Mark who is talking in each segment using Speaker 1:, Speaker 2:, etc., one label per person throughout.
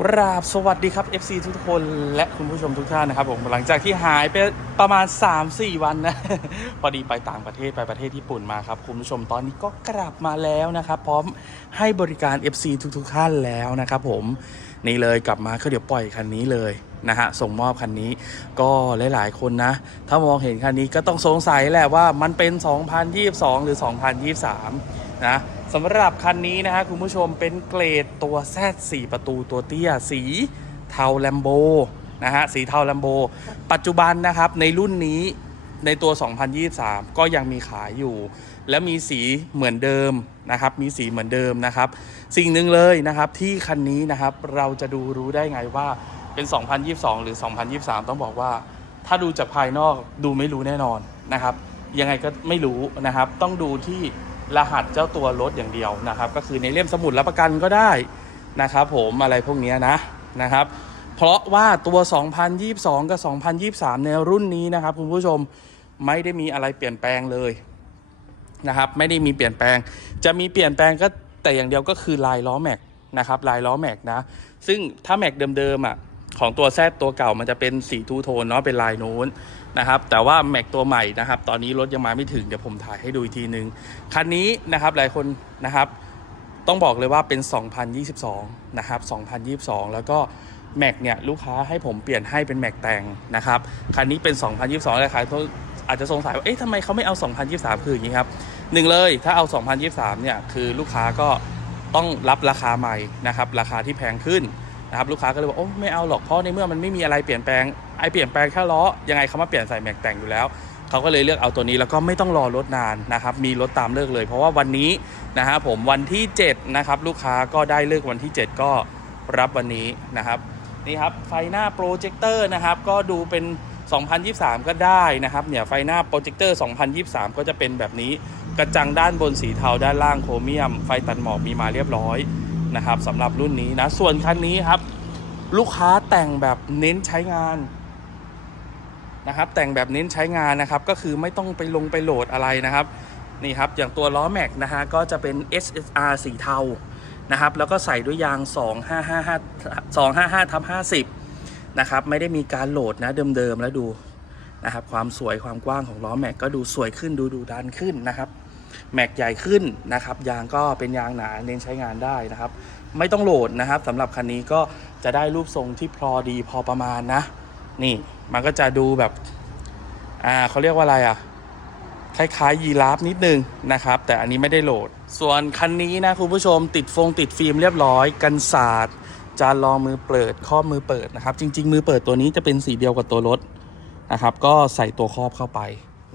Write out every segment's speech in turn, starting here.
Speaker 1: กราบสวัสดีครับ FC ทุกคนและคุณผู้ชมทุกท่านนะครับผมหลังจากที่หายไปประมาณ 3-4 วันนะ พอดีไปต่างประเทศไปประเทศญี่ปุ่นมาครับ คุณผู้ชมตอนนี้ก็กลับมาแล้วนะครับ พร้อมให้บริการ FC ทุกๆท่านแล้วนะครับผมนี่เลยกลับมาก็เดี๋ยวปล่อยคันนี้เลยนะฮะส่งมอบคันนี้ก็หลาย ๆ คนนะ ถ้ามองเห็นคันนี้ก็ต้องสงสัยแหละว่ามันเป็น 2022 หรือ 2023 นะสำหรับคันนี้นะฮะคุณผู้ชมเป็นเกรดตัวแซด4ประตูตัวเตี้ย สีเทาแลมโบนะฮะสีเทาแลมโบปัจจุบันนะครับในรุ่นนี้ในตัว 2023 ก็ยังมีขายอยู่ และมีสีเหมือนเดิมนะครับ มีสีเหมือนเดิมนะครับ สิ่งหนึ่งเลยนะครับที่คันนี้นะครับเราจะดูรู้ได้ไงว่าเป็น 2022 หรือ 2023 ต้องบอกว่า ถ้าดูจากภายนอกดูไม่รู้แน่นอนนะครับ ยังไงก็ไม่รู้นะครับ ต้องดูที่ รหัสเจ้าตัวรถอย่างเดียวนะครับ ก็คือในเล่มสมุดรับประกันก็ได้นะครับผมอะไรพวกนี้นะนะครับ เพราะว่าตัว 2022 กับ 2023 ในรุ่นนี้นะครับคุณผู้ชมไม่ได้มีอะไรเปลี่ยนแปลงเลยนะครับ ไม่ได้มีเปลี่ยนแปลง จะมีเปลี่ยนแปลงก็แต่อย่างเดียวก็คือลายล้อแม็กนะครับลายล้อแม็กนะ ซึ่งถ้าแม็กเดิมๆอะ ของตัวแซตัวเก่ามันจะเป็นสีทูโทนเนาะเป็นลายนู้นนะครับ แต่ว่าแม็กตัวใหม่นะครับ ตอนนี้รถยังมาไม่ถึงเดี๋ยวผมถ่ายให้ดูอีกทีนึงคันนี้นะครับหลายคนนะครับ ต้องบอกเลยว่าเป็น 2022 นะครับ 2022 แล้วก็แม็กเนี่ยลูกค้าให้ผมเปลี่ยนให้เป็นแม็กแต่งนะครับคันนี้เป็น 2022เลยครับอาจจะสงสัยว่าเอ๊ะทำไมเขาไม่เอา 2023 คืออย่างนี้ครับหนึ่งเลยถ้าเอา 2023 เนี่ยคือลูกค้าก็ต้องรับราคาใหม่นะครับราคาที่แพงขึ้น นะครับลูกค้าก็เลยบอกโอ้ไม่เอาหรอกเพราะในเมื่อมันไม่มีอะไรเปลี่ยนแปลงไอเปลี่ยนแปลงแค่ล้อยังไงเขามาเปลี่ยนใส่แม็กแต่งอยู่แล้วเขาก็เลยเลือกเอาตัวนี้แล้วก็ไม่ต้องรอรถนานนะครับมีรถตามเลิกเลย เพราะว่าวันนี้นะฮะผมวันที่7นะครับลูกค้าก็ได้เลิกวันที่ 7 ก็รับวันนี้นะครับนี่ครับไฟหน้าโปรเจคเตอร์นะครับก็ดูเป็น 2023 ก็ได้นะครับเนี่ยไฟหน้าโปรเจคเตอร์ 2023 ก็จะเป็นแบบนี้กระจังด้านบนสีเทาด้านล่างโครเมียม ไฟตัดหมอกมีมาเรียบร้อย นะครับสำหรับรุ่นนี้นะส่วนคันนี้ครับ ลูกค้าแต่งแบบเน้นใช้งานนะครับ แต่งแบบเน้นใช้งานนะครับ ก็คือไม่ต้องไปลงไปโหลดอะไรนะครับนี่ครับอย่างตัวล้อแม็กนะฮะก็จะเป็น SSR สีเทานะครับ แล้วก็ใส่ด้วยยาง 2555 255ทับ50 นะครับ ไม่ได้มีการโหลดนะเดิมๆแล้วดูนะครับ ความสวยความกว้างของล้อแม็กก็ดูสวยขึ้นดูดูดันขึ้นนะครับ แม็กใหญ่ขึ้นนะครับยางก็เป็นยางหนาเน้นใช้งานได้นะครับ ไม่ต้องโหลดนะครับสำหรับคันนี้ก็จะได้รูปทรงที่พอดีพอประมาณนะ นี่มันก็จะดูแบบอ่าเขาเรียกว่าอะไรอะคล้ายๆยีราฟนิดนึงนะครับ แต่อันนี้ไม่ได้โหลด ส่วนคันนี้นะคุณผู้ชมติดฟงติดฟิล์มเรียบร้อย กันศาสตร์จานรองมือเปิดครอบมือเปิดนะครับ จริง ๆ มือเปิดตัวนี้จะเป็นสีเดียวกับตัวรถนะครับ ก็ใส่ตัวครอบเข้าไป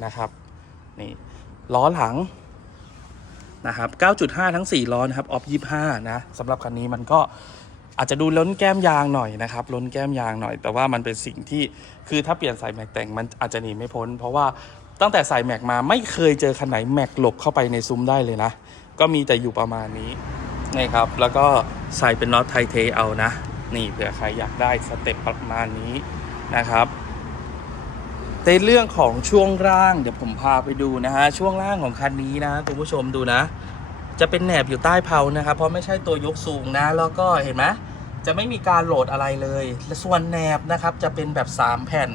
Speaker 1: นะครับนี่ล้อหลัง นะครับ 9.5 ทั้ง 4 ล้อนะครับออฟ25 นะสำหรับคันนี้มันก็อาจจะดูล้นแก้มยางหน่อยนะครับ ล้นแก้มยางหน่อย แต่ว่ามันเป็นสิ่งที่คือถ้าเปลี่ยนใส่แม็กแต่งมันอาจจะหนีไม่พ้น เพราะว่าตั้งแต่ใส่แม็กมาไม่เคยเจอคันไหนแม็กหลบเข้าไปในซุ้มได้เลยนะ ก็มีแต่อยู่ประมาณนี้นี่ครับ แล้วก็ใส่เป็นน็อตไทเทเอานะ นี่เผื่อใครอยากได้สเต็ปประมาณนี้นะครับ ในเรื่องของช่วงล่างเดี๋ยวผมพาไปดูนะฮะช่วงล่างของคันนี้นะคุณผู้ชมดูนะ จะเป็นแหนบอยู่ใต้เพลานะครับเพราะไม่ใช่ตัวยกสูงนะ แล้วก็เห็นไหมจะไม่มีการโหลดอะไรเลยส่วนแหนบนะครับจะเป็นแบบ 3 แผ่น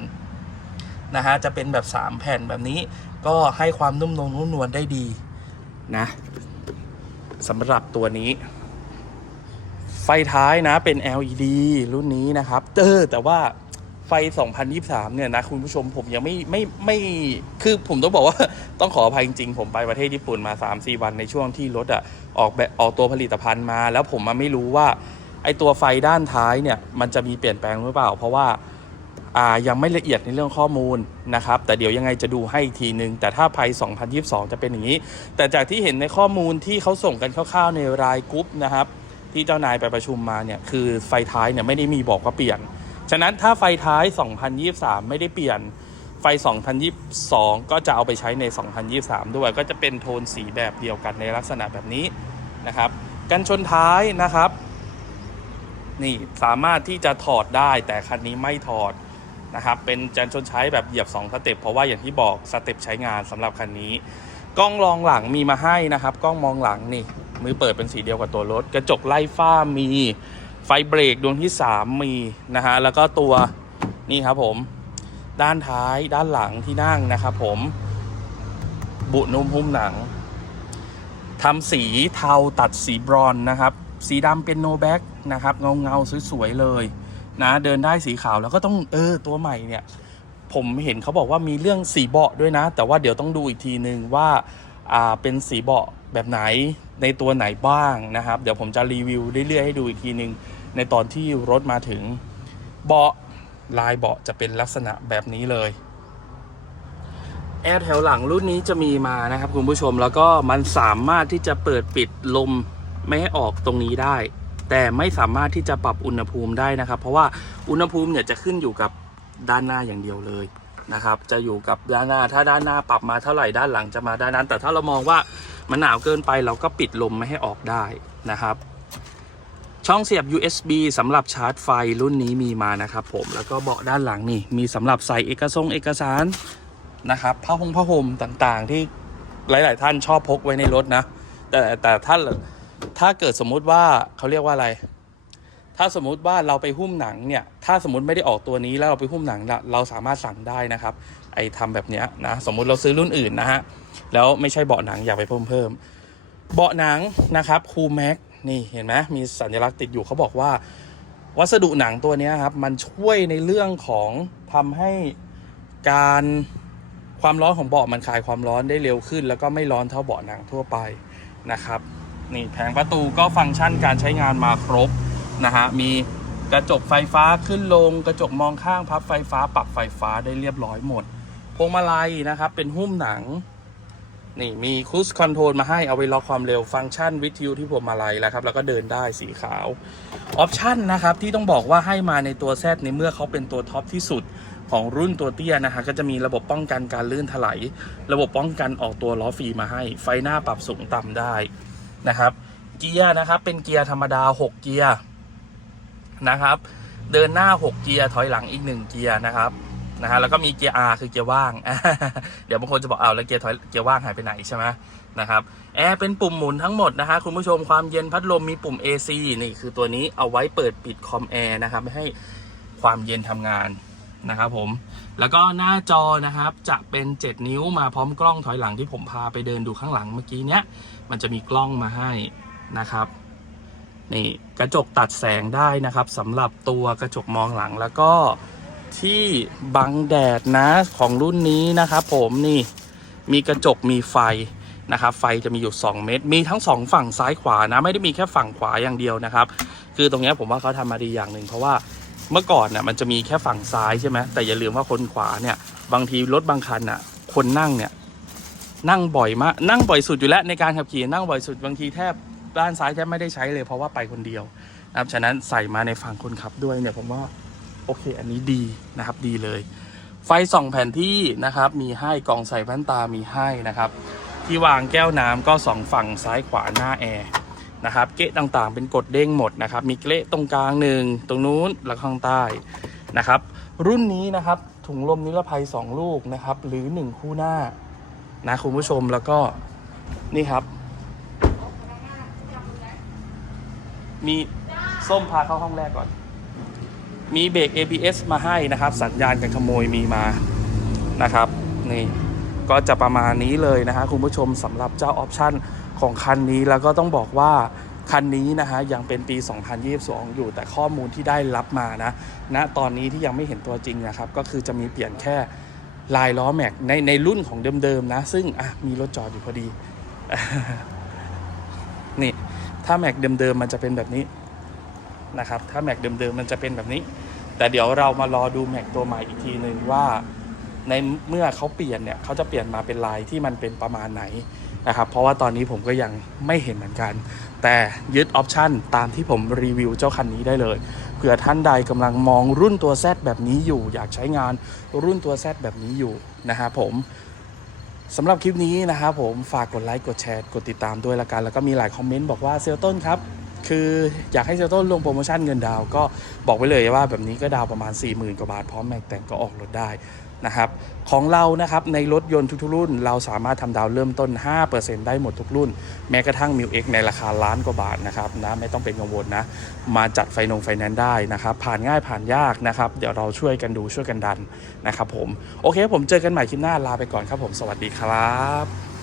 Speaker 1: นะฮะจะเป็นแบบ 3 แผ่นแบบนี้ ก็ให้ความนุ่มนวลนุ่มนวลได้ดีนะสำหรับตัวนี้ ไฟท้ายนะเป็น LED รุ่นนี้นะครับเออแต่ว่า ไฟ 2023 เนี่ยนะคุณผู้ชมผมยังไม่ไม่ไม่คือผมต้องบอกว่า ต้องขออภัยจริงๆ ผมไปประเทศญี่ปุ่นมา 3-4 วันในช่วงที่รถอะออกแบบออกตัวผลิตภัณฑ์มา แล้วผมมาไม่รู้ว่า ไอตัวไฟด้านท้ายเนี่ย มันจะมีเปลี่ยนแปลงหรือเปล่า เพราะว่าอ่ายังไม่ละเอียดในเรื่องข้อมูลนะครับ แต่เดี๋ยวยังไงจะดูให้อีกทีนึง แต่ถ้าภัย2022 จะเป็นอย่างนี้ แต่จากที่เห็นในข้อมูลที่เขาส่งกันคร่าวๆในรายกรุ๊ปนะครับที่เจ้านายไปประชุมมาเนี่ยคือไฟท้ายเนี่ยไม่ได้มีบอกว่าเปลี่ยน ฉะนั้นถ้าไฟท้าย 2023 ไม่ได้เปลี่ยนไฟ 2022 ก็จะเอาไปใช้ใน 2023 ด้วย ก็จะเป็นโทนสีแบบเดียวกันในลักษณะแบบนี้นะครับ กันชนท้ายนะครับ นี่สามารถที่จะถอดได้แต่คันนี้ไม่ถอดนะครับ เป็นกันชนใช้แบบเหยียบ 2 สเต็ปเพราะว่าอย่างที่บอกสเต็ปใช้งานสำหรับคันนี้ กล้องรองหลังมีมาให้นะครับ กล้องมองหลังนี่มือเปิดเป็นสีเดียวกับตัวรถ กระจกไล่ฝ้ามี ไฟเบรกดวงที่ 3 มีนะฮะแล้วก็ตัวนี่ครับผม ด้านท้ายด้านหลังที่นั่งนะครับผม บุนุ่มหุ้มหนังทำสีเทาตัดสีบรอนนะครับ สีดำเป็นโนแบ็กนะครับเงาเงาสวยๆเลยนะเดินได้สีขาวแล้วก็ต้องเออตัวใหม่เนี่ย ผมเห็นเขาบอกว่ามีเรื่องสีเบาะด้วยนะ แต่ว่าเดี๋ยวต้องดูอีกทีนึงว่าอ่าเป็นสีเบาะ แบบไหนในตัวไหนบ้างนะครับ เดี๋ยวผมจะรีวิวเรื่อยๆให้ดูอีกทีนึง ในตอนที่รถมาถึง เบาะลายเบาะจะเป็นลักษณะแบบนี้เลยแอร์แถวหลังรุ่นนี้จะมีมานะครับคุณผู้ชมแล้วก็มันสามารถที่จะเปิดปิดลมไม่ให้ออกตรงนี้ได้ แต่ไม่สามารถที่จะปรับอุณหภูมิได้นะครับ เพราะว่าอุณหภูมิเนี่ยจะขึ้นอยู่กับด้านหน้าอย่างเดียวเลยนะครับ จะอยู่กับด้านหน้าถ้าด้านหน้าปรับมาเท่าไหร่ด้านหลังจะมาด้านนั้น แต่ถ้าเรามองว่า มันหนาวเกินไปเราก็ปิดลมไม่ให้ออกได้นะครับ ช่องเสียบ USB สำหรับชาร์จไฟรุ่นนี้มีมานะครับผมแล้วก็เบาะด้านหลังนี่มีสำหรับใส่เอกสงเอกสารนะครับผ้าห่มผ้าห่มต่างๆ ที่หลาย ๆ ท่านชอบพกไว้ในรถนะ แต่แต่ถ้าถ้าเกิดสมมุติว่าเขาเรียกว่าอะไร ถ้าสมมุติว่าเราไปหุ้มหนังเนี่ย ถ้าสมมติไม่ได้ออกตัวนี้แล้วเราไปหุ้มหนังเราสามารถสั่งได้นะครับ ไอทำแบบเนี้ยนะ สมมุติเราซื้อรุ่นอื่นนะฮะ แล้วไม่ใช่เบาะหนังอยากไปเพิ่มเพิ่ม เบาะหนังนะครับคูแม็กนี่เห็นไหมมีสัญลักษณ์ติดอยู่เขาบอกว่า วัสดุหนังตัวนี้ครับ มันช่วยในเรื่องของทำให้การความร้อนของเบาะมันคลายความร้อนได้เร็วขึ้น แล้วก็ไม่ร้อนเท่าเบาะหนังทั่วไปนะครับนี่แผงประตูก็ฟังก์ชันการใช้งานมาครบนะฮะมีกระจกไฟฟ้าขึ้นลง กระจกมองข้างพับไฟฟ้าปรับไฟฟ้าได้เรียบร้อยหมดพวงมาลัยนะครับเป็นหุ้มหนัง นี่มีคูสคอนโทรลมาให้เอาไว้ล็อกความเร็วฟังก์ชันวิทยุที่พวงมาลัยแล้วครับ แล้วก็เดินได้สีขาวออปชันนะครับที่ต้องบอกว่าให้มาในตัว Z ในเมื่อเขาเป็นตัวท็อปที่สุดของรุ่นตัวเตี้ยนะฮะก็จะมีระบบป้องกันการลื่นถลายระบบป้องกันออกตัวล้อฟรีมาให้ ไฟหน้าปรับสูงต่ำได้นะครับ เกียร์นะครับเป็นเกียร์ธรรมดา 6 เกียร์นะครับ เดินหน้า 6 เกียร์ถอยหลังอีก 1 เกียร์นะครับ นะฮะแล้วก็มีเกียร์ R คือเกียร์ว่าง เดี๋ยวบางคนจะบอกเอาแล้วเกียร์ถอยเกียร์ว่างหายไปไหนใช่ไหมนะครับแอร์เป็นปุ่มหมุนทั้งหมดนะฮะคุณผู้ชมความเย็นพัดลมมีปุ่ม AC นี่คือตัวนี้เอาไว้เปิดปิดคอมแอร์นะครับไม่ให้ความเย็นทำงานนะครับผมแล้วก็หน้าจอนะครับจะเป็น 7 นิ้วมาพร้อมกล้องถอยหลังที่ผมพาไปเดินดูข้างหลังเมื่อกี้เนี้ยมันจะมีกล้องมาให้นะครับนี่กระจกตัดแสงได้นะครับสำหรับตัวกระจกมองหลังแล้วก็ ที่บังแดดนะของรุ่นนี้นะครับผมนี่มีกระจกมีไฟนะครับไฟจะมีอยู่ 2 เม็ดมีทั้ง 2 ฝั่งซ้ายขวานะ ไม่ได้มีแค่ฝั่งขวาอย่างเดียวนะครับ คือตรงนี้ผมว่าเขาทำมาดีอย่างหนึ่งเพราะว่าเมื่อก่อนน่ะมันจะมีแค่ฝั่งซ้ายใช่ไหมแต่อย่าลืมว่าคนขวาเนี่ยบางทีรถบางคันน่ะ คนนั่งเนี่ยนั่งบ่อยมากนั่งบ่อยสุดอยู่แล้วในการขับขี่นั่งบ่อยสุดบางทีแทบด้านซ้ายแทบไม่ได้ใช้เลยเพราะว่าไปคนเดียวนะครับฉะนั้นใส่มาในฝั่งคนขับด้วยเนี่ยผมว่า โอเค อันนี้ดีนะครับดีเลย ไฟส่องแผนที่นะครับ มีให้กล่องใส่แว่นตามีให้นะครับ ที่วางแก้วน้ำก็สองฝั่งซ้ายขวาหน้าแอร์นะครับเกะต่างๆ เป็นกดเด้งหมดนะครับ มีเกะตรงกลางหนึ่งตรงนู้นแล้วข้างใต้นะครับ รุ่นนี้นะครับถุงลมนิรภัย 2 ลูกนะครับ หรือ 1 คู่หน้านะคุณผู้ชมแล้วก็นี่ครับ มีส้มพาเข้าห้องแรกก่อน มีเบรก ABS มาให้นะครับ สัญญาณการขโมยมีมานะครับนี่ก็จะประมาณนี้เลยนะฮะคุณผู้ชมสำหรับเจ้าออปชันของคันนี้แล้วก็ต้องบอกว่าคันนี้นะฮะยังเป็นปี 2022 อยู่แต่ข้อมูลที่ได้รับมานะณตอนนี้ที่ยังไม่เห็นตัวจริงนะครับ ก็คือจะมีเปลี่ยนแค่ลายล้อแม็กในในรุ่นของเดิมๆนะ ซึ่งอะมีรถจอดอยู่พอดี นี่ ถ้าแม็กเดิมๆมันจะเป็นแบบนี้ นะครับ ถ้าแม็กเดิมๆมันจะเป็นแบบนี้ แต่เดี๋ยวเรามารอดูแม็กตัวใหม่อีกทีหนึ่งว่า ในเมื่อเขาเปลี่ยนเนี่ยเขาจะเปลี่ยนมาเป็นลายที่มันเป็นประมาณไหนนะครับ เพราะว่าตอนนี้ผมก็ยังไม่เห็นเหมือนกัน แต่ยึดออปชันตามที่ผมรีวิวเจ้าคันนี้ได้เลยเผื่อท่านใดกำลังมองรุ่นตัว Z แบบนี้อยู่ อยากใช้งานรุ่นตัว Z แบบนี้อยู่นะครับผมสำหรับคลิปนี้นะครับผมฝากกดไลค์กดแชร์กดติดตามด้วยละกัน แล้วก็มีหลายคอมเมนต์บอกว่าเซลต้นครับ คืออยากให้เซลต้นลงโปรโมชั่นเงินดาวก็บอกไว้เลยว่าแบบนี้ก็ดาวประมาณ 40,000 กว่าบาท พร้อมแม็กแต่งก็ออกรถได้นะครับของเรานะครับในรถยนต์ทุกๆรุ่น เราสามารถทำดาวเริ่มต้น 5%ได้หมดทุกรุ่น แม้กระทั่ง m ิวเอ็กในราคาล้านกว่าบาทนะครับนะไม่ต้องเป็นกังวลนะ มาจัดไฟนงไฟแนนซ์ได้นะครับผ่านง่ายผ่านยากนะครับ เดี๋ยวเราช่วยกันดูช่วยกันดันนะครับผม โอเคผมเจอกันใหม่คลิปหน้าลาไปก่อนครับผมสวัสดีครับ